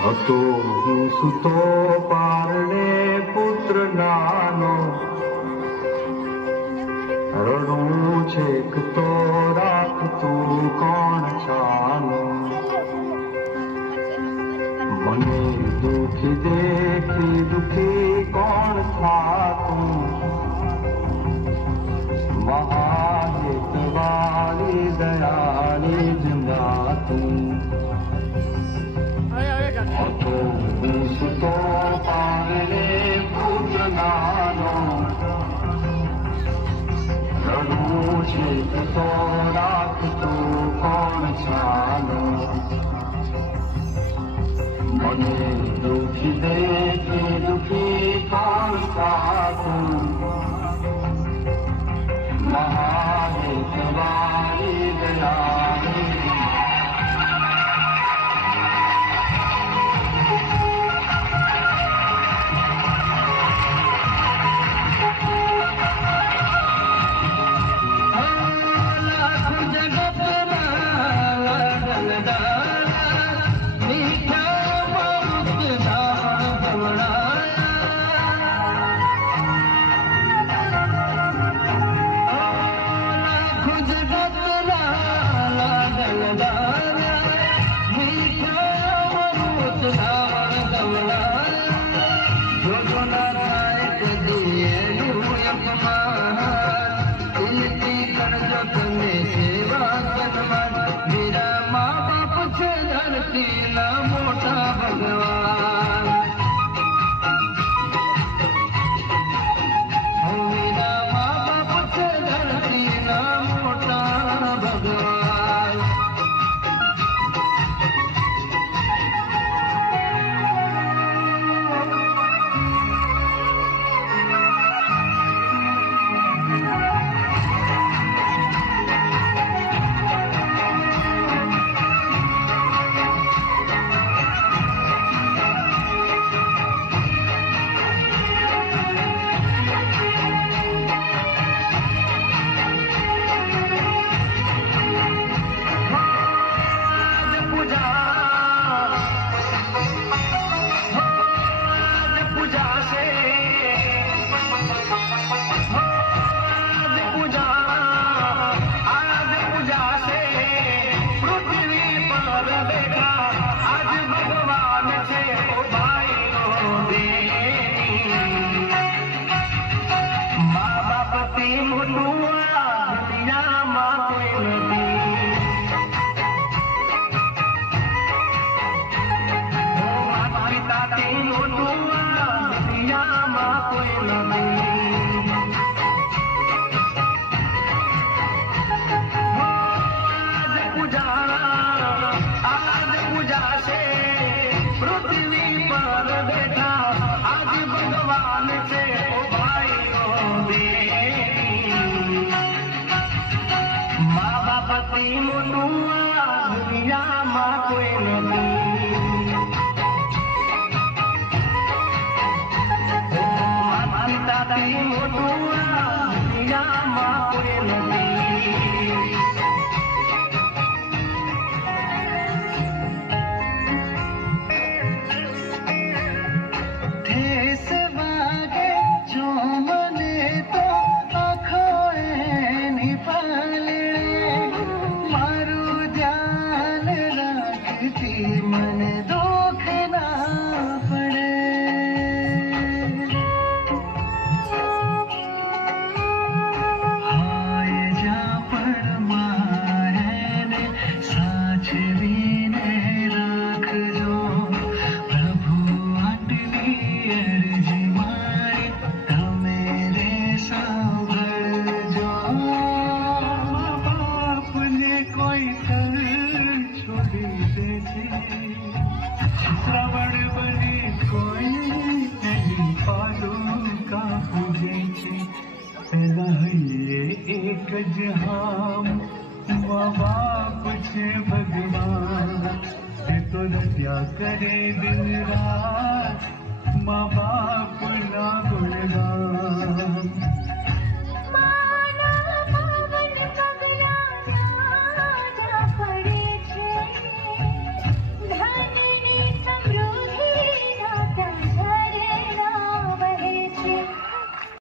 હતો હું સુતો પારણે પુત્ર નાનો, રડું છેક તો રાખતું કોણ છાનો. મને દુખી દેખી દુખી કોણ થાતું, મહાહેતવાળી દયાળી જમાતું. હતો હું સુતો પારણે પુત્ર નાનો, રડું છેક તો રાખતું કોણ છાનો. મને દુખી દેખી દુખી કોણ થાતું, મહાહેતવાળી દયાળી. મોટા ભગવાન મેરા મા બાપ છે ધરતીના મોટા ભગવાન. દુનિયામાં કોઈ નથી, પિતાથી મોટું દુનિયામાં કોઈ નથી. ઠેસ વાગે જો મને તો આખો એની પાલે, મને દુઃખ ના પડે. હાય જા પણ મારે સાચવીને રાખજો પ્રભુ, આટલી અરજી મારી તમે રે સાંભળજો. બાપને કોઈ છોડી દે છે, શ્રવણ બને કોઈ એની પાદુકા પૂજે છે. પેલા એક જ હામ મા બાપ છે ભગવાન, એ તો રત્યા કરે દિન રાત મા બાપ ના ગુણગાન.